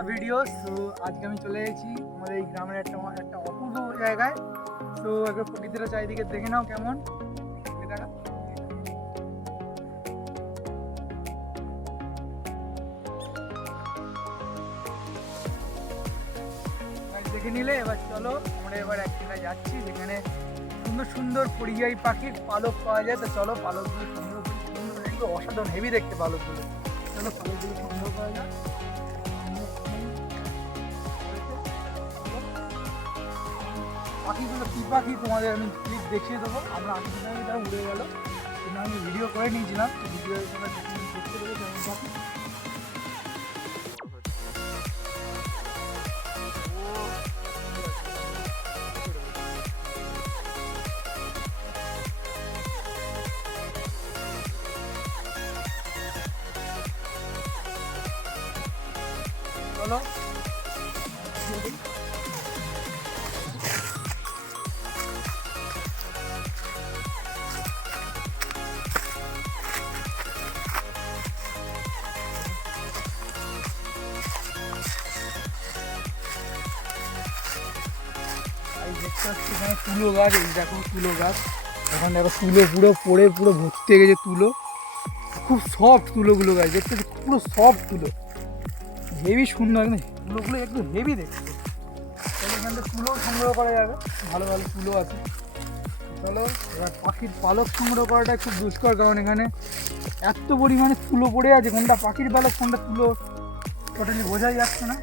another video. So আজকে আমি চলে এসেছি আমাদের এই গ্রামের একটা অপূর্ব জায়গায়। তো একবার প্রকৃতিটা চারিদিকে দেখে নাও কেমন। দেখে নিলে এবার চলো আমরা এবার এক জায়গায় যাচ্ছি যেখানে সুন্দর সুন্দর পরিযায়ী পাখির পালক পাওয়া যায়। তো চলো পালকগুলো সংগ্রহ করি। সুন্দর একটু অসাধারণ হেভি দেখতে পালকগুলো। চলো পালকগুলো সংগ্রহ করা যায়। পাখিগুলো কী পাখি তোমাদের আমি ক্লিপ দেখিয়ে দেবো। আমরা আগে দিন আগে তারা উড়ে গেল, কিন্তু আমি ভিডিও করে নিয়েছিলাম। ভিডিও তোমরা দেখতে দেবো কেমন পাখি। চলো দেখতে পাচ্ছি এখানে তুলো গাছ। এই দেখো তুলো গাছ, এখন দেখো তুলো পুরো পড়ে পুরো ভর্তি হয়ে গেছে তুলো। খুব সফট তুলোগুলো গাছ দেখতে পাচ্ছি, পুরো সফট তুলো, হেভি সুন্দর। তুলোগুলো একটু হেভি দেখতে। তাহলে এখান থেকে তুলো সংগ্রহ করা যাবে, ভালো ভালো তুলো আছে। চলো এবার পাখির পালক সংগ্রহ করাটা খুব দুষ্কর, কারণ এখানে এত পরিমাণে তুলো পড়ে আছে, কোনটা পাখির পালক কোনটা তুলো টোটালি বোঝাই যাচ্ছে না।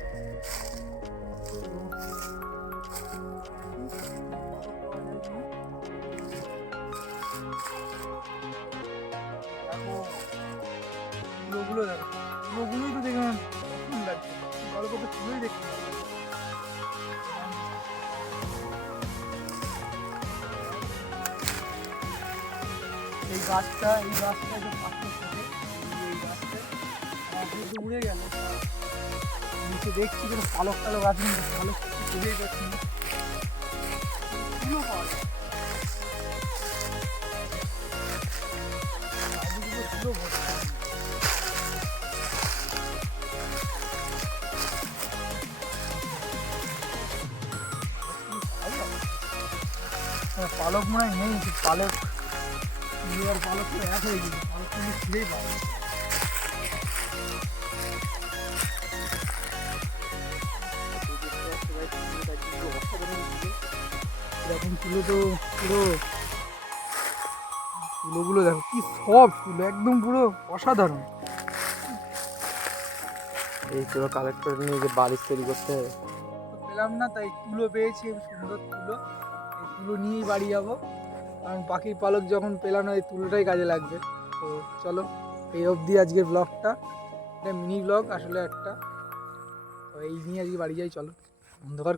তুলোগুলো দেখো, তুলোগুলোই তো দেখে সুন্দর লাগছে, ভালো করে তুলোই দেখতে পাবো। এই গাছটা যে পাখি থাকে, এই গাছটা উড়ে গেল নিচে দেখছি কিন্তু পালক টালক আছে, কিন্তু পালক বুঝেই পাচ্ছি না। তুলো পাওয়া যায়, তুলো ভর্তি। পালক মনে হয় নেই, পালক আর পালক তো এক হয়ে গেছে, পালক কিন্তু ছিঁড়েই পাবে। এরকম তুলো তো পুরো, তুলোগুলো দেখো কি সব তুলো, একদম পুরো অসাধারণ। এই তুলো কালেক্ট করে নিয়ে যে বালিশ তৈরি করতে পেলাম না, তাই তুলো পেয়েছি, সুন্দর তুলো। এই তুলো নিয়েই বাড়ি যাবো, কারণ পাখির পালক যখন পেলাম না এই তুলোটাই কাজে লাগবে। তো চলো এই অবধি আজকের ব্লগটা, এটা মিনি ব্লগ আসলে একটা। তো এই নিয়ে আজকে বাড়ি যাই, চলো। অন্ধকার